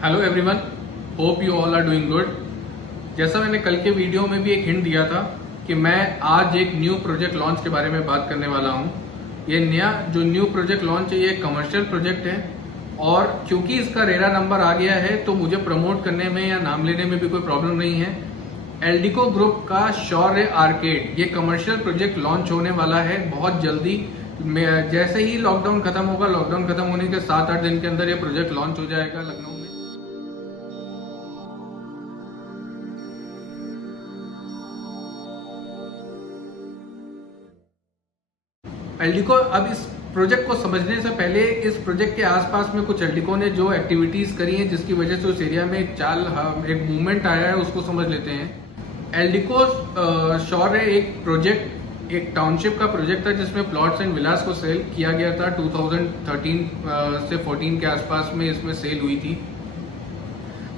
Hello everyone, hope you all are doing good. जैसा मैंने कल के वीडियो में भी एक हिंट दिया था कि मैं आज एक न्यू प्रोजेक्ट लॉन्च के बारे में बात करने वाला हूं। ये नया जो न्यू प्रोजेक्ट लॉन्च है ये कमर्शियल प्रोजेक्ट है और क्योंकि इसका रेरा नंबर आ गया है तो मुझे प्रमोट करने में या नाम लेने में भी कोई प्रॉब्लम नहीं है। एल्डिको ग्रुप का शौर्य आर्केड ये कमर्शियल प्रोजेक्ट लॉन्च होने वाला है बहुत जल्दी। जैसे ही लॉकडाउन खत्म होगा, लॉकडाउन खत्म होने के 7-8 दिन के अंदर ये प्रोजेक्ट लॉन्च हो जाएगा लखनऊ में। एल्डिको अब इस प्रोजेक्ट को समझने से पहले इस प्रोजेक्ट के आसपास में कुछ एल्डिको ने जो एक्टिविटीज करी हैं जिसकी वजह से उस एरिया में एक मूवमेंट आया है उसको समझ लेते हैं। एल्डिको शौर्य एक टाउनशिप का प्रोजेक्ट था जिसमें प्लॉट्स एंड विलास को सेल किया गया था। 2013 से 14 के आसपास में इसमें सेल हुई थी।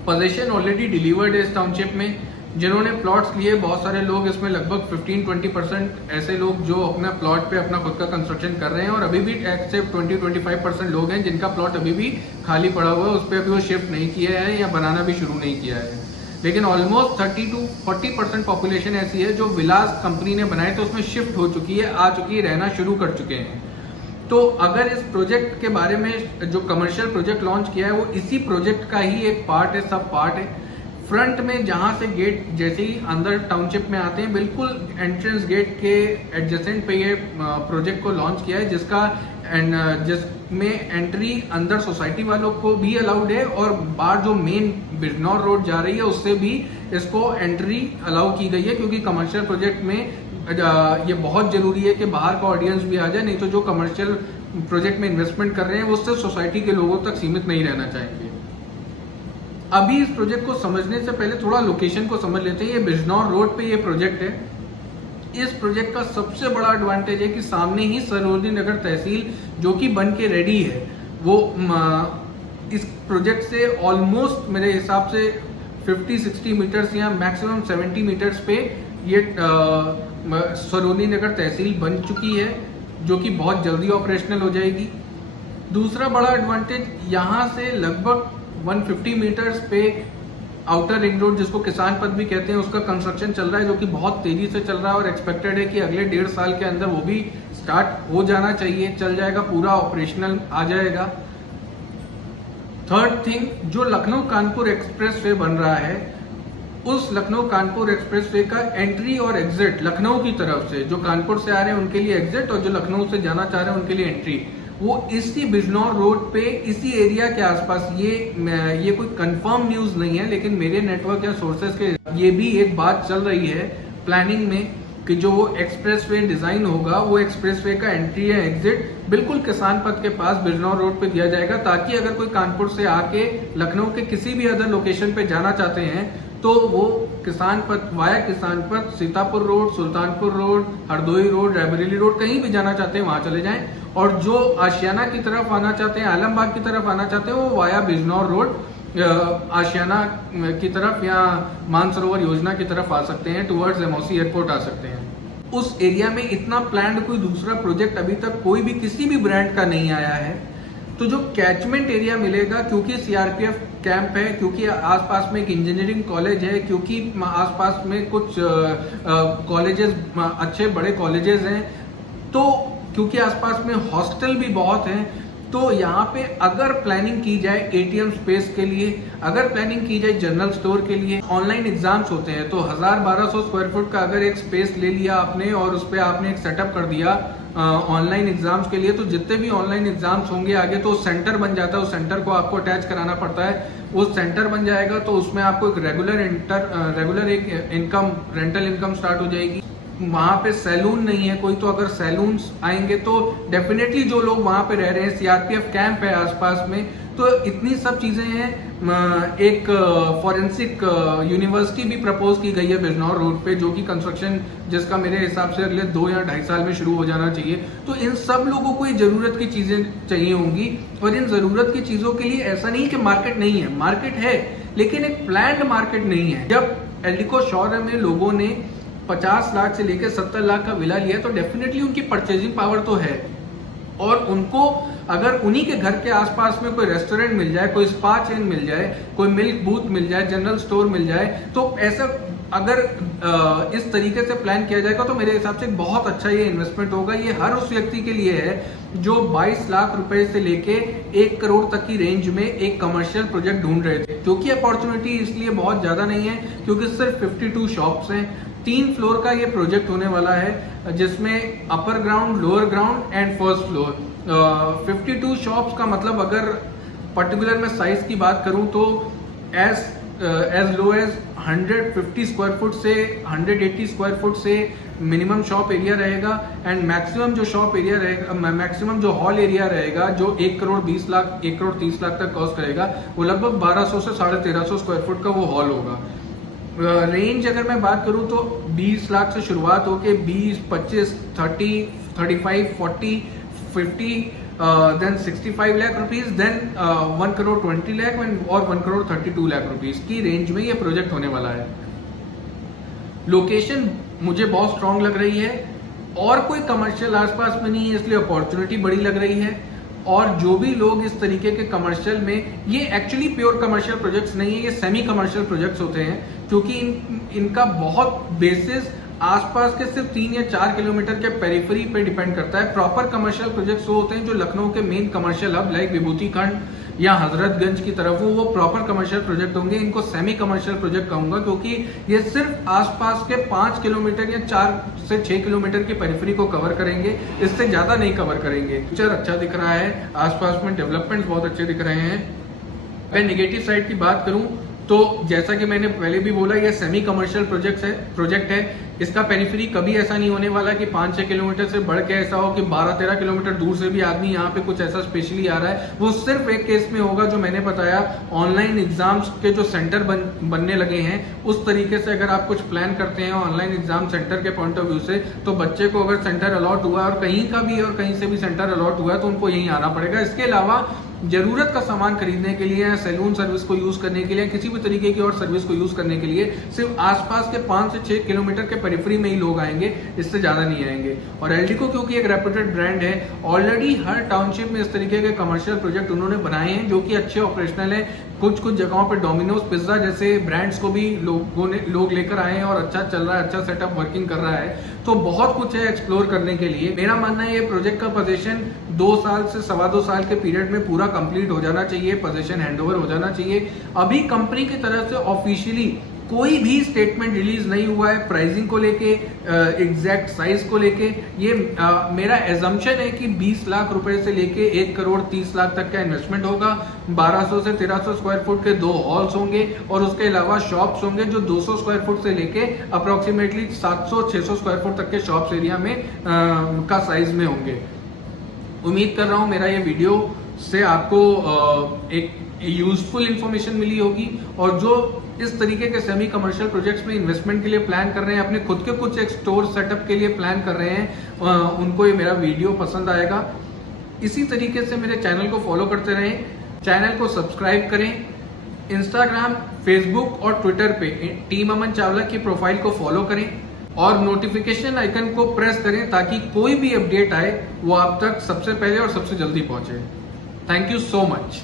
पोजीशन ऑलरेडी डिलीवर्ड है इस टाउनशिप में। जिन्होंने प्लॉट्स लिए बहुत सारे लोग इसमें लगभग 15-20% ऐसे लोग जो अपना प्लॉट पे अपना खुद का कंस्ट्रक्शन कर रहे हैं और अभी भी ऐसे 20-25% लोग हैं जिनका प्लॉट अभी भी खाली पड़ा हुआ है, उस पर अभी वो शिफ्ट नहीं किया है या बनाना भी शुरू नहीं किया है। लेकिन ऑलमोस्ट 30-40% पॉपुलेशन ऐसी है जो विलास कंपनी ने बनाए तो उसमें शिफ्ट हो चुकी है, आ चुकी है, रहना शुरू कर चुके हैं। तो अगर इस प्रोजेक्ट के बारे में जो कमर्शियल प्रोजेक्ट लॉन्च किया है वो इसी प्रोजेक्ट का ही एक पार्ट है, सब पार्ट है। फ्रंट में जहां से गेट जैसे ही अंदर टाउनशिप में आते हैं बिल्कुल एंट्रेंस गेट के एडजेसेंट पे ये प्रोजेक्ट को लॉन्च किया है जिसमें एंट्री अंदर सोसाइटी वालों को भी अलाउड है और बाहर जो मेन बिजनौर रोड जा रही है उससे भी इसको एंट्री अलाउ की गई है क्योंकि कमर्शियल प्रोजेक्ट में ये बहुत जरूरी है कि बाहर का ऑडियंस भी आ जाए, नहीं तो जो कमर्शियल प्रोजेक्ट में इन्वेस्टमेंट कर रहे हैं वो सिर्फ सोसाइटी के लोगों तक सीमित नहीं रहना चाहेंगे। अभी इस प्रोजेक्ट को समझने से पहले थोड़ा लोकेशन को समझ लेते हैं। ये बिजनौर रोड पे ये प्रोजेक्ट है। इस प्रोजेक्ट का सबसे बड़ा एडवांटेज है कि सामने ही सरोजनी नगर तहसील जो कि बन के रेडी है वो इस प्रोजेक्ट से ऑलमोस्ट मेरे हिसाब से 50-60 मीटर्स या मैक्सिमम 70 मीटर्स पे ये सरोजनी नगर तहसील बन चुकी है जो कि बहुत जल्दी ऑपरेशनल हो जाएगी। दूसरा बड़ा एडवांटेज यहाँ से लगभग 150 मीटर्स पे आउटर रिंग रोड जिसको किसान पथ भी कहते हैं उसका कंस्ट्रक्शन चल रहा है जो कि बहुत तेजी से चल रहा है और एक्सपेक्टेड है कि अगले 1.5 साल के अंदर वो भी स्टार्ट हो जाना चाहिए, चल जाएगा, पूरा ऑपरेशनल आ जाएगा। थर्ड थिंग, जो लखनऊ कानपुर एक्सप्रेसवे बन रहा है उस लखनऊ कानपुर एक्सप्रेसवे का एंट्री और एग्जिट लखनऊ की तरफ से, जो कानपुर से आ रहे हैं उनके लिए एग्जिट और जो लखनऊ से जाना चाह रहे हैं उनके लिए एंट्री, वो इसी बिजनौर रोड पे इसी एरिया के आसपास। ये कोई कंफर्म न्यूज नहीं है लेकिन मेरे नेटवर्क या सोर्सेज के ये भी एक बात चल रही है प्लानिंग में कि जो वो एक्सप्रेसवे डिजाइन होगा वो एक्सप्रेसवे का एंट्री या एग्जिट बिल्कुल किसान पथ के पास बिजनौर रोड पे दिया जाएगा ताकि अगर कोई कानपुर से आके लखनऊ के किसी भी अदर लोकेशन पे जाना चाहते हैं तो वो किसान पथ वाया किसान पथ Sitapur road, Sultanpur road, Hardoi road, Raebareli road कहीं भी जाना चाहते हैं वहां चले जाएं और जो आशियाना की तरफ आना चाहते हैं, आलमबाग की तरफ आना चाहते हैं वो वाया बिजनौर रोड आशियाना की तरफ या मानसरोवर योजना की तरफ आ सकते हैं, टुवर्ड्स एमओसी एयरपोर्ट आ सकते हैं। उस एरिया में इतना प्लान्ड कोई दूसरा प्रोजेक्ट अभी तक कोई भी किसी भी ब्रांड का नहीं आया है। तो जो कैचमेंट एरिया मिलेगा क्योंकि सीआरपीएफ कैंप है, क्योंकि आसपास में एक इंजीनियरिंग कॉलेज है, क्योंकि आसपास में कुछ कॉलेजेस अच्छे बड़े कॉलेजेस हैं, तो क्योंकि आसपास में हॉस्टल भी बहुत हैं, तो यहाँ पे अगर प्लानिंग की जाए एटीएम स्पेस के लिए, अगर प्लानिंग की जाए जनरल स्टोर के लिए, ऑनलाइन एग्जाम्स होते हैं तो 1000-1200 स्क्वायर फुट का अगर एक स्पेस ले लिया आपने और उस पर आपने एक सेटअप कर दिया ऑनलाइन एग्जाम्स के लिए, तो जितने भी ऑनलाइन एग्जाम्स होंगे आगे तो सेंटर बन जाता है। उस सेंटर को आपको अटैच कराना पड़ता है, वो सेंटर बन जाएगा तो उसमें आपको एक रेगुलर एक इनकम, रेंटल इनकम स्टार्ट हो जाएगी। वहां पे सैलून नहीं है कोई, तो अगर सैलून्स आएंगे तो डेफिनेटली जो लोग वहां पे रह रहे हैं, सीआरपीएफ कैंप है आसपास में, तो इतनी सब चीजें हैं। एक फॉरेंसिक यूनिवर्सिटी भी प्रपोज की गई है बिजनौर रोड पे जो कि कंस्ट्रक्शन जिसका मेरे हिसाब से अगले 2 या 2.5 साल में शुरू हो जाना चाहिए। तो इन सब लोगों को ये जरूरत की चीजें चाहिए होंगी और इन जरूरत की चीजों के लिए ऐसा नहीं कि मार्केट नहीं है, मार्केट है लेकिन एक प्लान्ड मार्केट नहीं है। जब एल्डिको शौर्य में लोगों ने 50 लाख से लेकर 70 लाख का विला लिया तो डेफिनेटली उनकी परचेजिंग पावर तो है और उनको अगर उन्हीं के घर के आसपास में कोई रेस्टोरेंट मिल जाए, कोई स्पा चेन मिल जाए, कोई मिल्क बूथ मिल जाए, जनरल स्टोर मिल जाए, तो ऐसा अगर इस तरीके से प्लान किया जाएगा तो मेरे हिसाब से बहुत अच्छा ये इन्वेस्टमेंट होगा। ये हर उस व्यक्ति के लिए है जो 22 लाख रुपए से लेके 1 करोड़ तक की रेंज में एक कमर्शियल प्रोजेक्ट ढूंढ रहे थे, क्योंकि अपॉर्चुनिटी इसलिए बहुत ज्यादा नहीं है क्योंकि सिर्फ 52 शॉप्स हैं। 3 फ्लोर का ये प्रोजेक्ट होने वाला है, जिसमें upper ground, lower ground and first floor. 52 shops का मतलब अगर पर्टिकुलर में साइज की बात करूं तो as low as 150 square foot से 180 स्क्वायर फुट से मिनिमम शॉप एरिया रहेगा, एंड मैक्सिमम जो शॉप एरिया रहेगा, मैक्सिमम जो हॉल एरिया रहेगा, जो 1 करोड़ 20 लाख 1 करोड़ 30 लाख तक कॉस्ट करेगा, वो लगभग 1200 से 1350 स्क्वायर फुट का वो हॉल होगा। रेंज अगर मैं बात करूं तो 20 लाख से शुरुआत होके 20, 25, 30, 35, 40, 50, then 65 lakh rupees, then 1 crore 20 lakh और 1 करोड़ 32 लाख रुपीज की रेंज में ये प्रोजेक्ट होने वाला है। लोकेशन मुझे बहुत स्ट्रांग लग रही है और कोई कमर्शियल आसपास में नहीं है, इसलिए अपॉर्चुनिटी बड़ी लग रही है। और जो भी लोग इस तरीके के कमर्शियल में, ये एक्चुअली प्योर कमर्शियल प्रोजेक्ट्स नहीं है, ये सेमी कमर्शियल प्रोजेक्ट्स होते हैं, क्योंकि इनका बहुत बेसिस आसपास के सिर्फ 3 या 4 किलोमीटर के पेरिफेरी पे डिपेंड करता है। प्रॉपर कमर्शियल प्रोजेक्ट्स वो होते हैं जो लखनऊ के मेन कमर्शियल हब लाइक विभूति खंड या हजरतगंज की तरफ हो, वो प्रॉपर कमर्शियल प्रोजेक्ट होंगे। इनको सेमी कमर्शियल प्रोजेक्ट कहूंगा क्योंकि ये सिर्फ आसपास के 5 किलोमीटर या 4 से 6 किलोमीटर की पेरिफेरी को कवर करेंगे, इससे ज्यादा नहीं कवर करेंगे। फ्यूचर अच्छा दिख रहा है, आसपास में डेवलपमेंट बहुत अच्छे दिख रहे हैं। मैं नेगेटिव साइड की बात करूं तो जैसा कि मैंने पहले भी बोला, ये सेमी कमर्शियल प्रोजेक्ट है। इसका पेरिफेरी कभी ऐसा नहीं होने वाला कि 5-6 किलोमीटर से बढ़ के ऐसा हो कि 12-13 किलोमीटर दूर से भी आदमी यहाँ पे कुछ ऐसा स्पेशली आ रहा है। वो सिर्फ एक केस में होगा जो मैंने बताया, ऑनलाइन एग्जाम्स के जो सेंटर बनने लगे हैं, उस तरीके से अगर आप कुछ प्लान करते हैं ऑनलाइन एग्जाम सेंटर के पॉइंट ऑफ व्यू से, तो बच्चे को अगर सेंटर अलॉट हुआ और कहीं का भी और कहीं से भी सेंटर अलॉट हुआ तो उनको यहीं आना पड़ेगा। इसके अलावा जरूरत का सामान खरीदने के लिए, सैलून सर्विस को यूज करने के लिए, किसी भी तरीके की और सर्विस को यूज करने के लिए सिर्फ आसपास के 5 से 6 किलोमीटर के पेरिफेरी में ही लोग आएंगे, इससे ज्यादा नहीं आएंगे। और एल्डिको क्योंकि एक रेप्यूटेड ब्रांड है, ऑलरेडी हर टाउनशिप में इस तरीके के कमर्शियल प्रोजेक्ट उन्होंने बनाए हैं जो कि अच्छे ऑपरेशनल है। कुछ जगहों पर डोमिनोज पिज्जा जैसे ब्रांड्स को भी लोग लेकर आए हैं और अच्छा चल रहा है, अच्छा सेटअप वर्किंग कर रहा है। तो बहुत कुछ है एक्सप्लोर करने के लिए। मेरा मानना है ये प्रोजेक्ट का पोजीशन 2 साल से 2.25 साल के पीरियड में पूरा कंप्लीट हो जाना चाहिए, पोजीशन हैंडओवर हो जाना चाहिए। अभी कंपनी की तरफ से ऑफिशियली कोई भी स्टेटमेंट रिलीज नहीं हुआ है प्राइसिंग को लेके, एग्जैक्ट साइज को लेके। ये मेरा एजम्पशन है कि 20 लाख रुपए से लेके 1 करोड़ 30 लाख तक का इन्वेस्टमेंट होगा। 1200 से 1300 स्क्वायर फुट के 2 हॉल्स होंगे और उसके अलावा शॉप्स होंगे जो 200 स्क्वायर फुट से लेके अप्रोक्सीमेटली 700-600 स्क्वायर फुट तक के शॉप्स एरिया में का साइज में होंगे। उम्मीद कर रहा हूं मेरा ये वीडियो से आपको एक यूजफुल इंफॉर्मेशन मिली होगी, और जो इस तरीके के सेमी कमर्शियल प्रोजेक्ट्स में इन्वेस्टमेंट के लिए प्लान कर रहे हैं, अपने खुद के कुछ एक स्टोर सेटअप के लिए प्लान कर रहे हैं, उनको ये मेरा वीडियो पसंद आएगा। इसी तरीके से मेरे चैनल को फॉलो करते रहें, चैनल को सब्सक्राइब करें। इंस्टाग्राम, फेसबुक और ट्विटर पे टीम अमन चावला की प्रोफाइल को फॉलो करें और नोटिफिकेशन आइकन को प्रेस करें ताकि कोई भी अपडेट आए वो आप तक सबसे पहले और सबसे जल्दी पहुंचे। Thank you so much.